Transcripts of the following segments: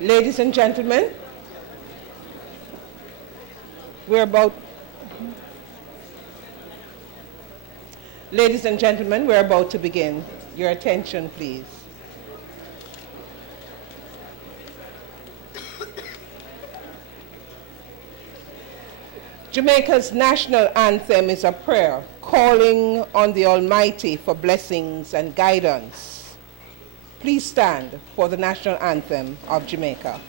Ladies and gentlemen, we're about Ladies and gentlemen, we're about to begin. Your attention, please. Jamaica's national anthem is a prayer calling on the Almighty for blessings and guidance. Please stand for the national anthem of Jamaica.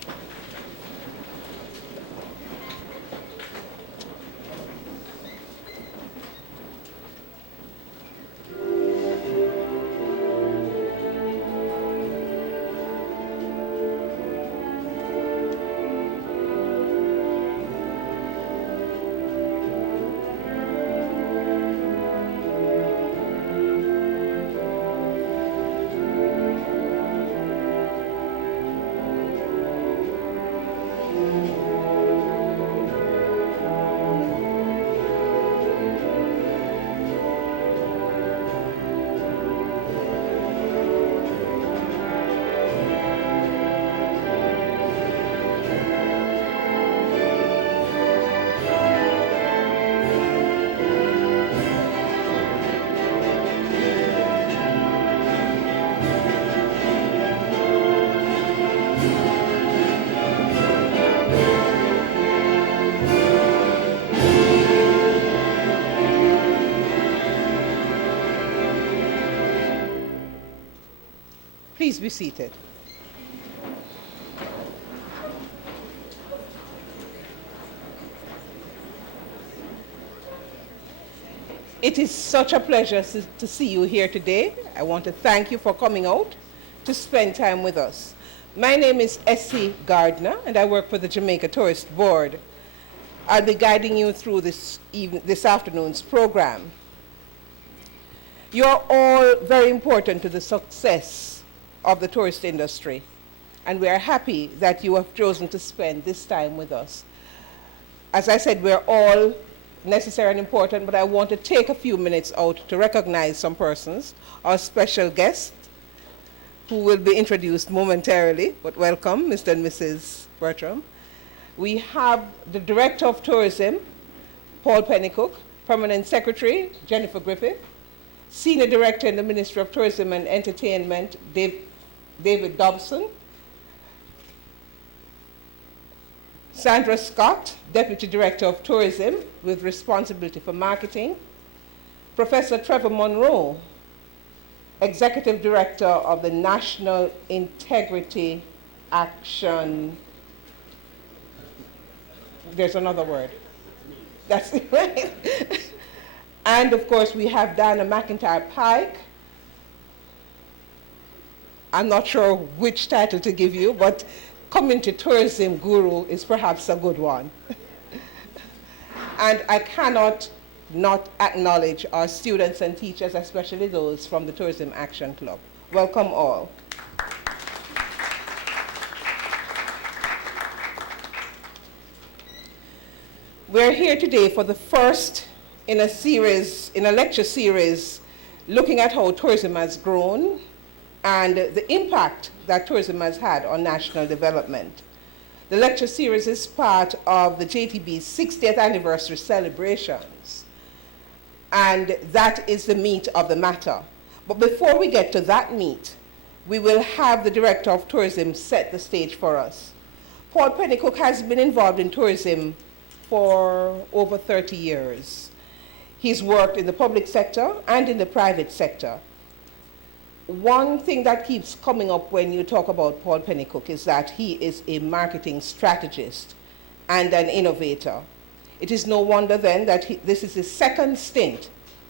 Please be seated. It is such a pleasure to see you here today. I want to thank you for coming out to spend time with us. My name is Essie Gardner, and I work for the Jamaica Tourist Board. I'll be guiding you through this afternoon's program. You're all very important to the success of the tourist industry, and we are happy that you have chosen to spend this time with us. As I said, we're all necessary and important, but I want to take a few minutes out to recognize some persons. Our special guest, who will be introduced momentarily, but welcome, Mr. and Mrs. Bertram. We have the Director of Tourism, Paul Pennycook, Permanent Secretary, Jennifer Griffith, Senior Director in the Ministry of Tourism and Entertainment, David Dobson, Sandra Scott, Deputy Director of Tourism with responsibility for marketing, Professor Trevor Monroe, Executive Director of the National Integrity Action, there's another word, that's it, right? And of course we have Diana McIntyre Pike. I'm not sure which title to give you, but Community Tourism Guru is perhaps a good one. And I cannot not acknowledge our students and teachers, especially those from the Tourism Action Club. Welcome all. We're here today for the first in a lecture series looking at how tourism has grown and the impact that tourism has had on national development. The lecture series is part of the JTB's 60th anniversary celebrations, and that is the meat of the matter. But before we get to that meat, we will have the Director of Tourism set the stage for us. Paul Pennycook has been involved in tourism for over 30 years. He's worked in the public sector and in the private sector. One thing that keeps coming up when you talk about Paul Pennycook is that he is a marketing strategist and an innovator. It is no wonder then that this is his second stint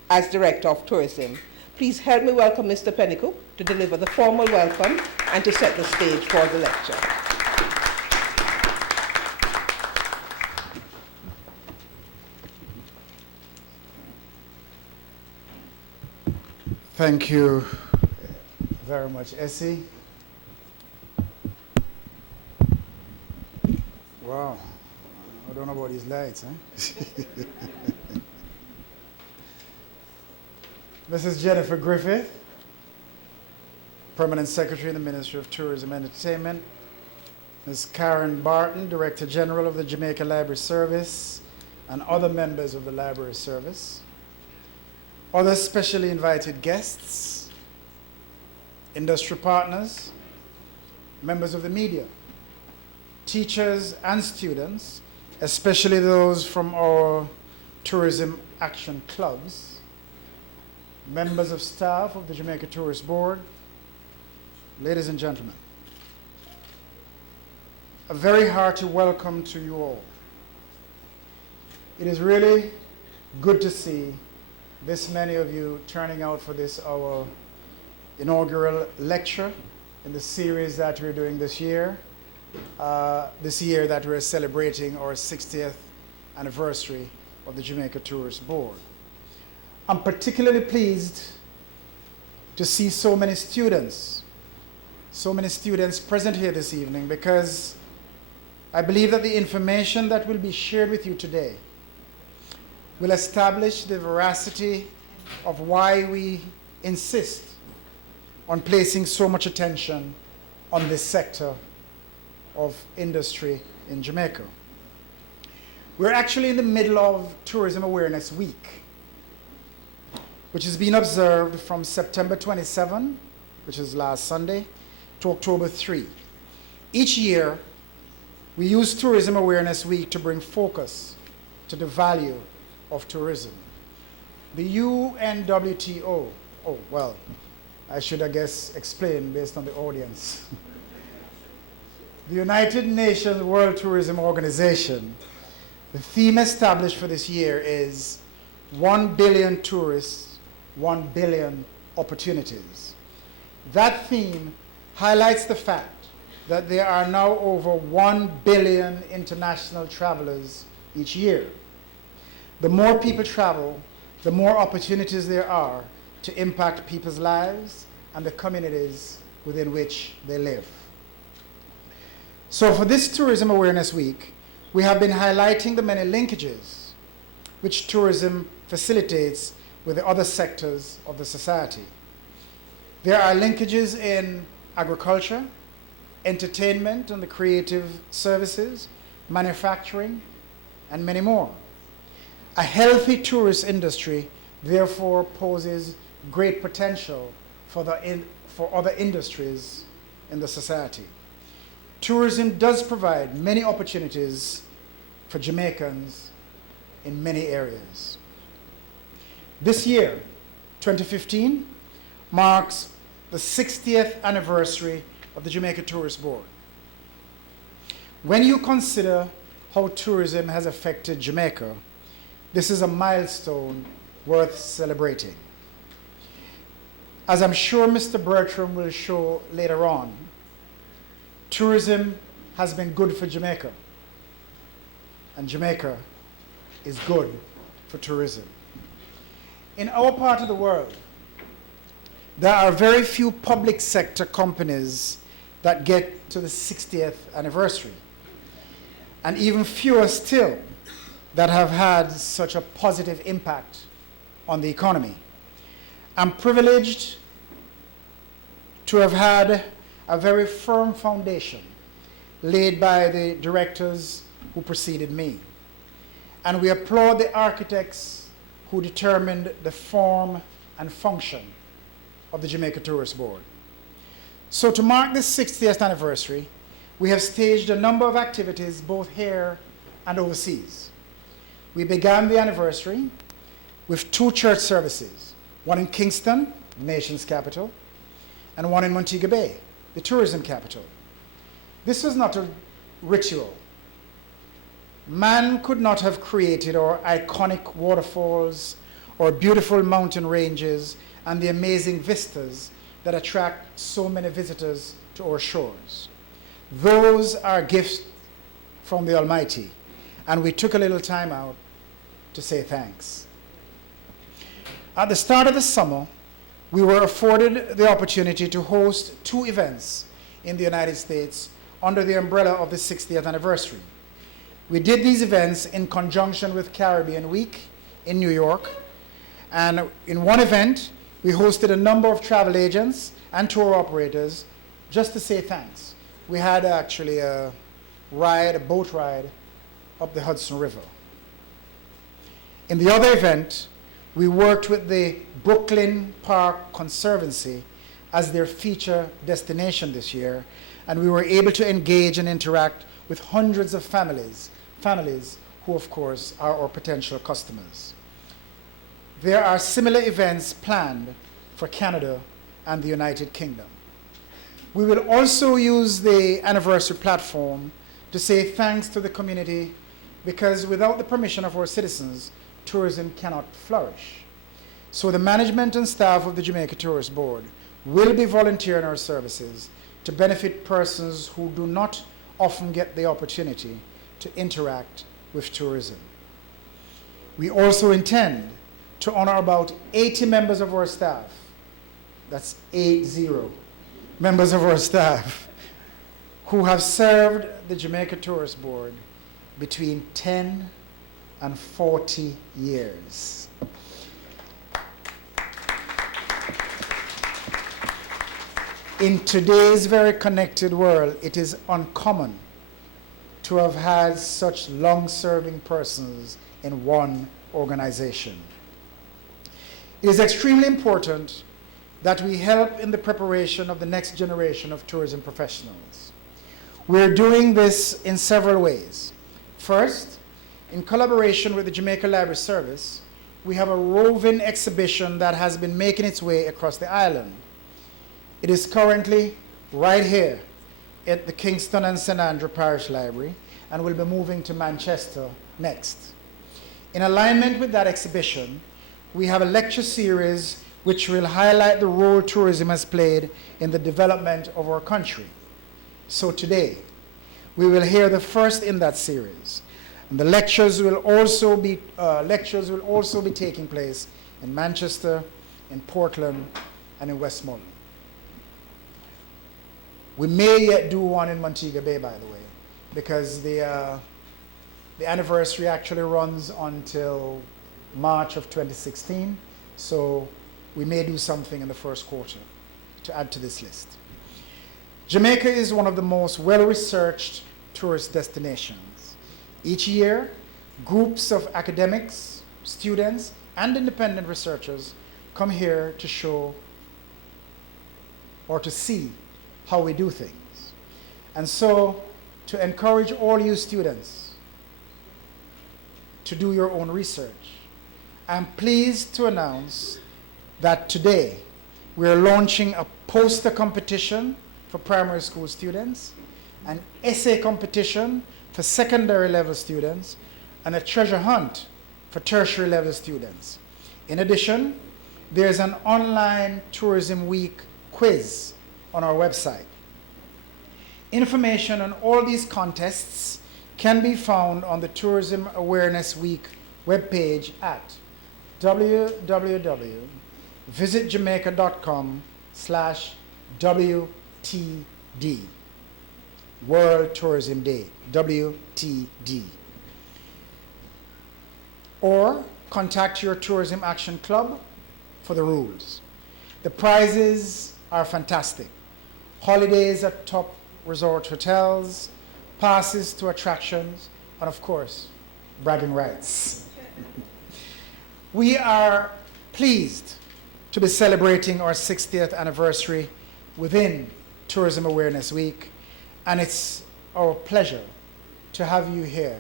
as Director of Tourism. Please help me welcome Mr. Pennycook to deliver the formal welcome and to set the stage for the lecture. Thank you very much, Essie. Wow, I don't know about these lights, huh? Mrs. Jennifer Griffith, Permanent Secretary in the Ministry of Tourism and Entertainment. Ms. Karen Barton, Director General of the Jamaica Library Service, and other members of the Library Service, other specially invited guests, industry partners, members of the media, teachers and students, especially those from our tourism action clubs, members of staff of the Jamaica Tourist Board, ladies and gentlemen, a very hearty welcome to you all. It is really good to see this many of you turning out for this, our inaugural lecture in the series that we're doing this year that we're celebrating our 60th anniversary of the Jamaica Tourist Board. I'm particularly pleased to see so many students present here this evening, because I believe that the information that will be shared with you today will establish the veracity of why we insist on placing so much attention on this sector of industry in Jamaica. We're actually in the middle of Tourism Awareness Week, which is being observed from September 27, which is last Sunday, to October 3. Each year, we use Tourism Awareness Week to bring focus to the value of tourism. The UNWTO, I should, I guess, explain based on the audience. The United Nations World Tourism Organization, the theme established for this year is 1 billion tourists, 1 billion opportunities. That theme highlights the fact that there are now over 1 billion international travelers each year. The more people travel, the more opportunities there are to impact people's lives and the communities within which they live. So for this Tourism Awareness Week, we have been highlighting the many linkages which tourism facilitates with the other sectors of the society. There are linkages in agriculture, entertainment and the creative services, manufacturing, and many more. A healthy tourist industry therefore poses great potential for other industries in the society. Tourism does provide many opportunities for Jamaicans in many areas. This year, 2015, marks the 60th anniversary of the Jamaica Tourist Board. When you consider how tourism has affected Jamaica, this is a milestone worth celebrating. As I'm sure Mr. Bertram will show later on, tourism has been good for Jamaica, and Jamaica is good for tourism. In our part of the world, there are very few public sector companies that get to the 60th anniversary, and even fewer still that have had such a positive impact on the economy. I'm privileged to have had a very firm foundation laid by the directors who preceded me. And we applaud the architects who determined the form and function of the Jamaica Tourist Board. So to mark this 60th anniversary, we have staged a number of activities both here and overseas. We began the anniversary with 2 church services, one in Kingston, the nation's capital, and one in Montego Bay, the tourism capital. This was not a ritual. Man could not have created our iconic waterfalls or beautiful mountain ranges and the amazing vistas that attract so many visitors to our shores. Those are gifts from the Almighty, and we took a little time out to say thanks. At the start of the summer, we were afforded the opportunity to host 2 events in the United States under the umbrella of the 60th anniversary. We did these events in conjunction with Caribbean Week in New York, and in one event, we hosted a number of travel agents and tour operators just to say thanks. we had actually a boat ride up the Hudson River. In the other event, we worked with the Brooklyn Park Conservancy as their feature destination this year, and we were able to engage and interact with hundreds of families who, of course, are our potential customers. There are similar events planned for Canada and the United Kingdom. We will also use the anniversary platform to say thanks to the community, because without the permission of our citizens, tourism cannot flourish. So the management and staff of the Jamaica Tourist Board will be volunteering our services to benefit persons who do not often get the opportunity to interact with tourism. We also intend to honor about 80 members of our staff. That's 80 members of our staff who have served the Jamaica Tourist Board between 10 and 40 years. In today's very connected world, it is uncommon to have had such long-serving persons in one organization. It is extremely important that we help in the preparation of the next generation of tourism professionals. We're doing this in several ways. First, in collaboration with the Jamaica Library Service, we have a roving exhibition that has been making its way across the island. It is currently right here at the Kingston and St. Andrew Parish Library, and will be moving to Manchester next. In alignment with that exhibition, we have a lecture series which will highlight the role tourism has played in the development of our country. So today, we will hear the first in that series. And the lectures will also be taking place in Manchester, in Portland, and in Westmoreland. We may yet do one in Montego Bay, by the way, because the anniversary actually runs until March of 2016. So we may do something in the first quarter to add to this list. Jamaica is one of the most well-researched tourist destinations. Each year, groups of academics, students, and independent researchers come here to show or to see how we do things. And so, to encourage all you students to do your own research, I'm pleased to announce that today we're launching a poster competition for primary school students, an essay competition for secondary level students, and a treasure hunt for tertiary level students. In addition, there's an online Tourism Week quiz on our website. Information on all these contests can be found on the Tourism Awareness Week webpage at www.visitjamaica.com/WTD, World Tourism Day, WTD. Or contact your Tourism Action Club for the rules. The prizes are fantastic. Holidays at top resort hotels, passes to attractions, and of course, bragging rights. We are pleased to be celebrating our 60th anniversary within Tourism Awareness Week, and it's our pleasure to have you here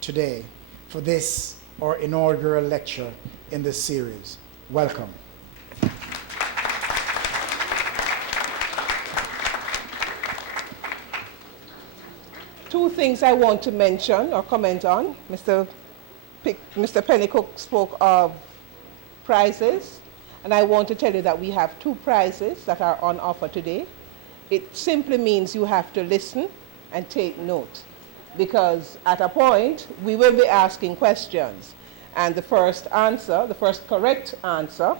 today for this, our inaugural lecture in this series. Welcome. Two things I want to mention or comment on. Mr. Pennycook spoke of prizes, and I want to tell you that we have two prizes that are on offer today. It simply means you have to listen and take note, because at a point we will be asking questions, and the first correct answer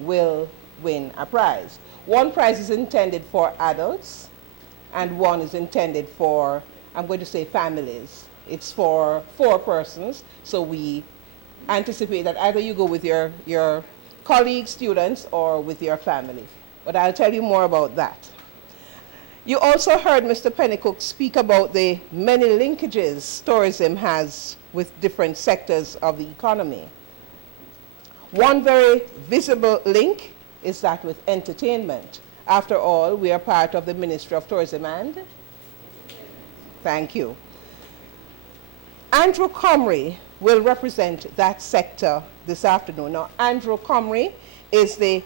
will win a prize. One prize is intended for adults, and one is intended for, I'm going to say, families. It's for 4 persons, so we anticipate that either you go with your colleagues, students, or with your family. But I'll tell you more about that. You also heard Mr. Pennycook speak about the many linkages tourism has with different sectors of the economy. One very visible link is that with entertainment. After all, we are part of the Ministry of Tourism and? Thank you. Andrew Comrie will represent that sector this afternoon. Now, Andrew Comrie is the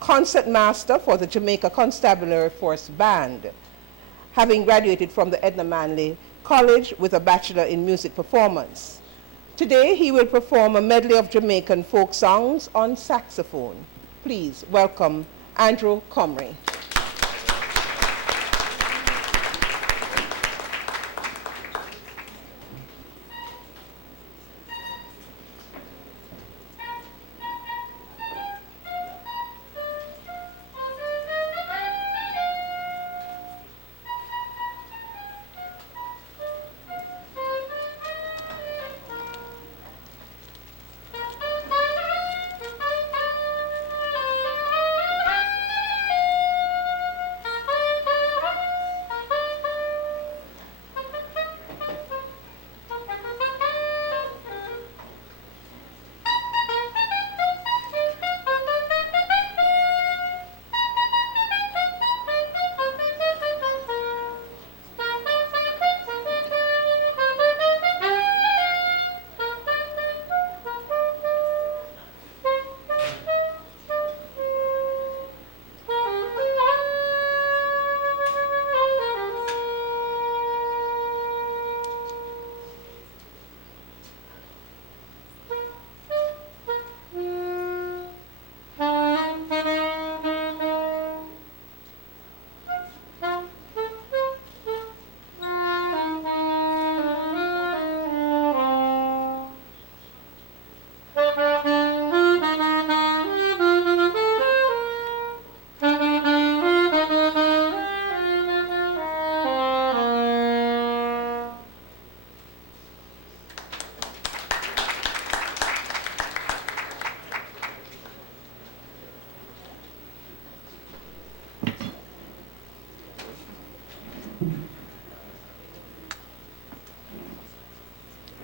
concertmaster for the Jamaica Constabulary Force Band, having graduated from the Edna Manley College with a Bachelor in Music Performance. Today, he will perform a medley of Jamaican folk songs on saxophone. Please welcome Andrew Comrie.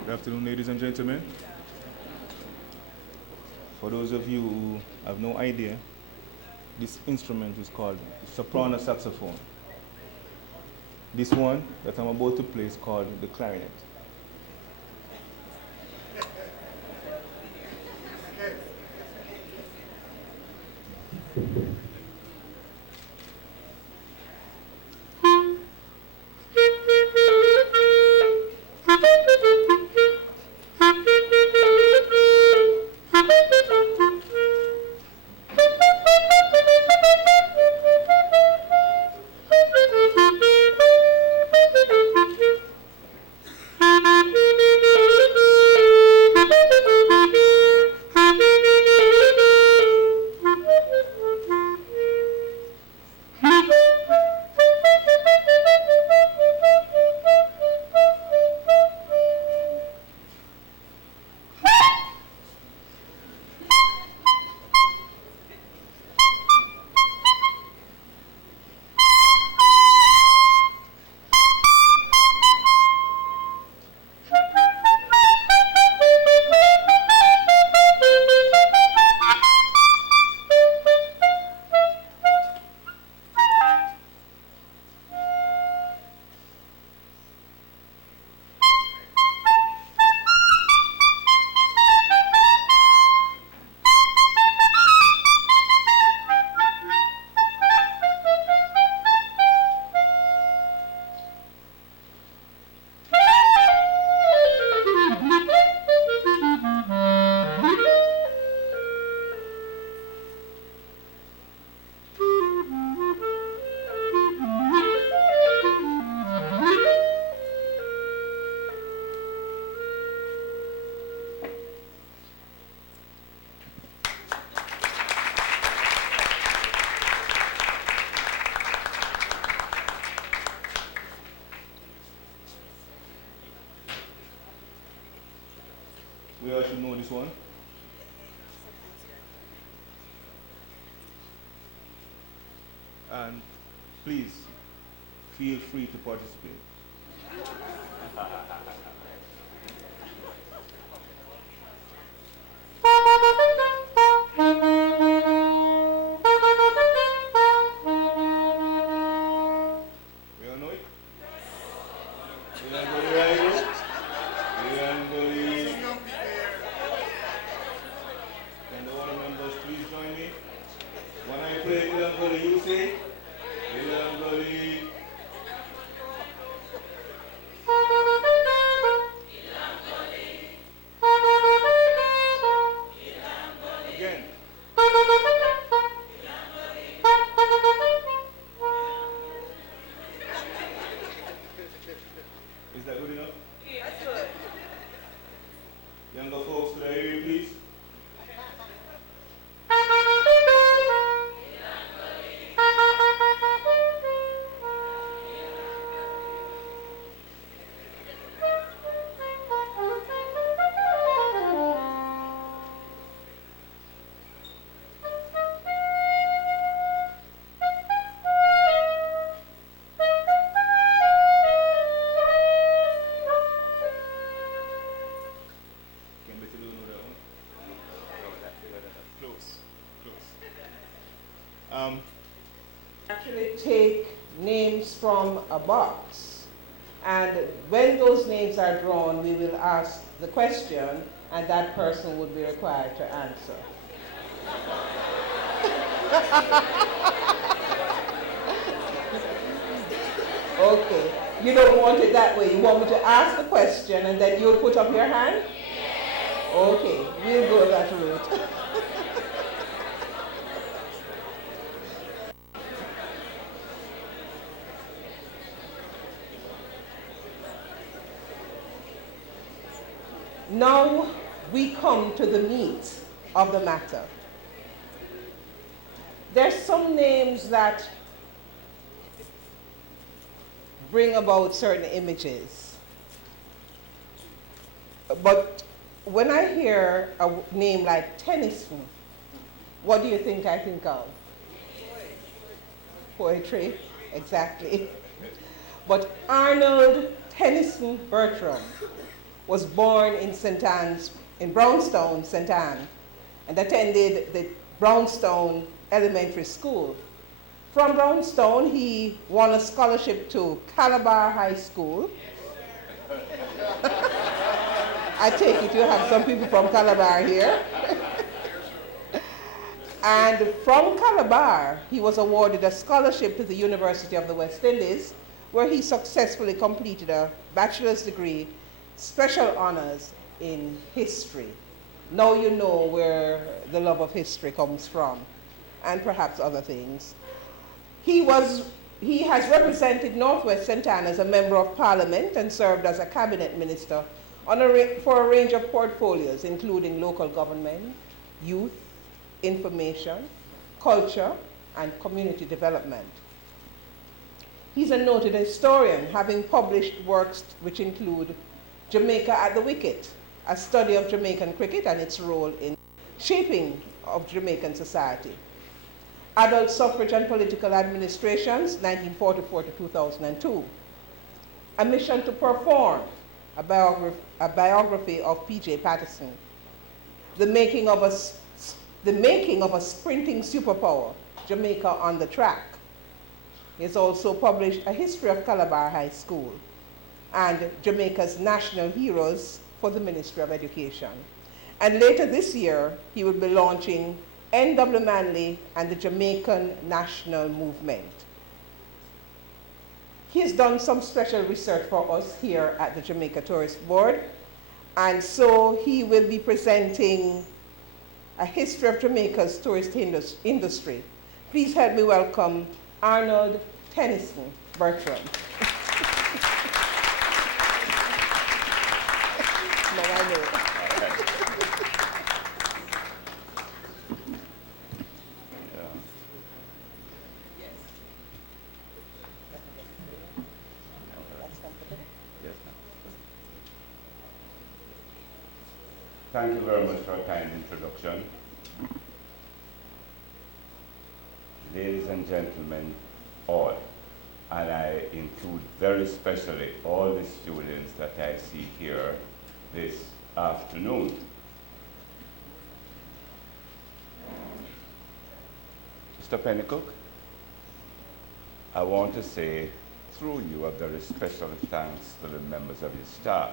Good afternoon, ladies and gentlemen. For those of you who have no idea, this instrument is called soprano saxophone. This one that I'm about to play is called the clarinet. We all should know this one. And please, feel free to participate. We all know it? Everybody ready? Everybody. Can the other members please join me? When I play Ilangoli, you say Ilangoli. Again. Is that good enough? That's good. Younger folks, could I hear you, please? Can Betty Lou know that one? Close, close. Actually take names from a box, and when those names are drawn, we will ask the question, and that person would be required to answer. Okay, you don't want it that way. You want me to ask the question and then you'll put up your hand? Okay, we'll go that route. Now we come to the meat of the matter. There's some names that bring about certain images. But when I hear a name like Tennyson, what do you think I think of? Poetry, exactly. But Arnold Tennyson Bertram was born in St. Anne's, in Brownstown, St. Anne, and attended the Brownstown Elementary School. From Brownstown, he won a scholarship to Calabar High School. I take it you have some people from Calabar here. And from Calabar, he was awarded a scholarship to the University of the West Indies, where he successfully completed a bachelor's degree, special honors in history. Now you know where the love of history comes from, and perhaps other things. He has represented Northwest St. Anne as a member of parliament and served as a cabinet minister for a range of portfolios, including local government, youth, information, culture, and community development. He's a noted historian, having published works which include Jamaica at the Wicket, a study of Jamaican cricket and its role in shaping of Jamaican society. Adult Suffrage and Political Administrations, 1944 to 2002. A Mission to Perform, a biography of P.J. Patterson. The making of a sprinting superpower, Jamaica on the Track. He has also published A History of Calabar High School and Jamaica's National Heroes for the Ministry of Education. And later this year, he will be launching N.W. Manley and the Jamaican National Movement. He has done some special research for us here at the Jamaica Tourist Board, and so he will be presenting A History of Jamaica's Tourist Industry. Please help me welcome Arnold Tennyson Bertram. No, I know. Thank you very much for a kind introduction. Ladies and gentlemen, all, and I include very especially all the students that I see here this afternoon. Mr. Pennycook, I want to say through you a very special thanks to the members of your staff.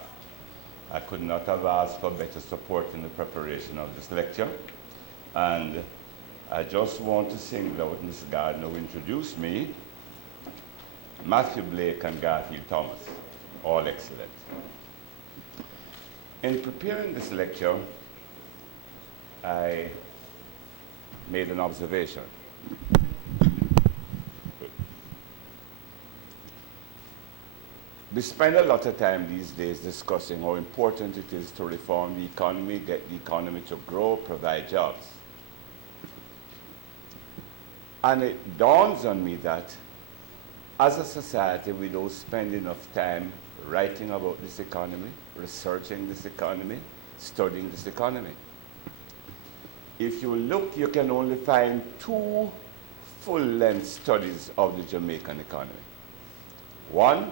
I could not have asked for better support in the preparation of this lecture, and I just want to single out Ms. Gardner, who introduced me, Matthew Blake and Garfield Thomas, all excellent. In preparing this lecture, I made an observation. We spend a lot of time these days discussing how important it is to reform the economy, get the economy to grow, provide jobs. And it dawns on me that as a society, we don't spend enough time writing about this economy, researching this economy, studying this economy. If you look, you can only find 2 full-length studies of the Jamaican economy. One,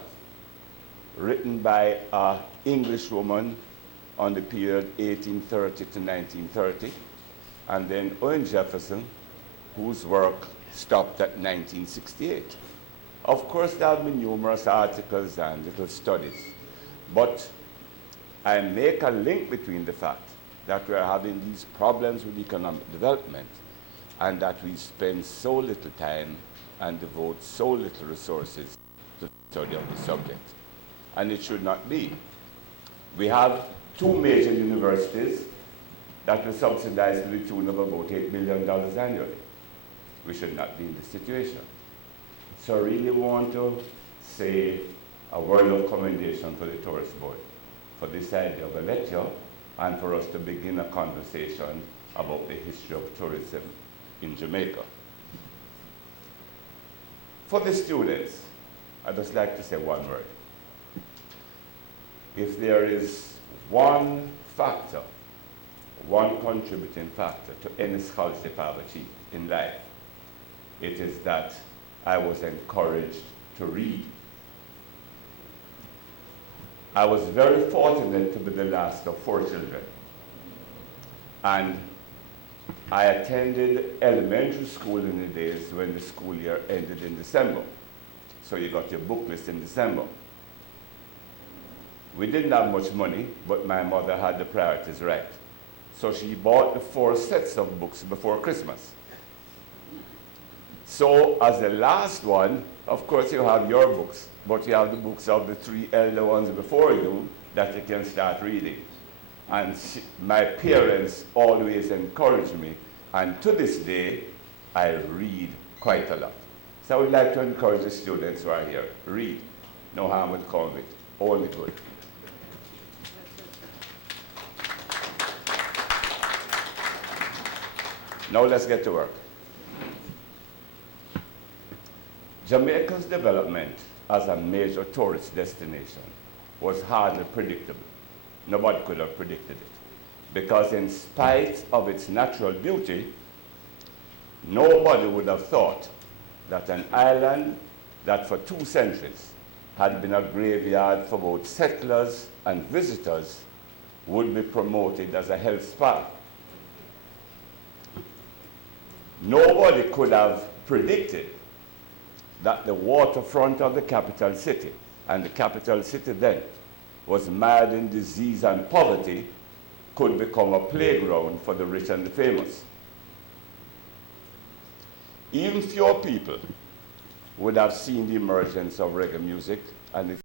written by an English woman on the period 1830 to 1930, and then Owen Jefferson, whose work stopped at 1968. Of course, there have been numerous articles and little studies, but I make a link between the fact that we are having these problems with economic development and that we spend so little time and devote so little resources to the study of the subject. And it should not be. We have 2 major universities that will subsidize to the tune of about $8 million annually. We should not be in this situation. So I really want to say a word of commendation for the Tourist Board for this idea of a lecture and for us to begin a conversation about the history of tourism in Jamaica. For the students, I'd just like to say one word. If there is one factor, one contributing factor to any scholarship I've achieved in life, it is that I was encouraged to read. I was very fortunate to be the last of 4 children. And I attended elementary school in the days when the school year ended in December. So you got your book list in December. We didn't have much money, but my mother had the priorities right. So she bought the 4 sets of books before Christmas. So as the last one, of course you have your books, but you have the books of the 3 elder ones before you that you can start reading. And my parents always encouraged me, and to this day, I read quite a lot. So I would like to encourage the students who are here, read. No harm would come of it, only good. Now let's get to work. Jamaica's development as a major tourist destination was hardly predictable. Nobody could have predicted it. Because in spite of its natural beauty, nobody would have thought that an island that for 2 centuries had been a graveyard for both settlers and visitors would be promoted as a health spa. Nobody could have predicted that the waterfront of the capital city, and the capital city then was mired in disease and poverty, could become a playground for the rich and the famous. Even fewer people would have seen the emergence of reggae music and its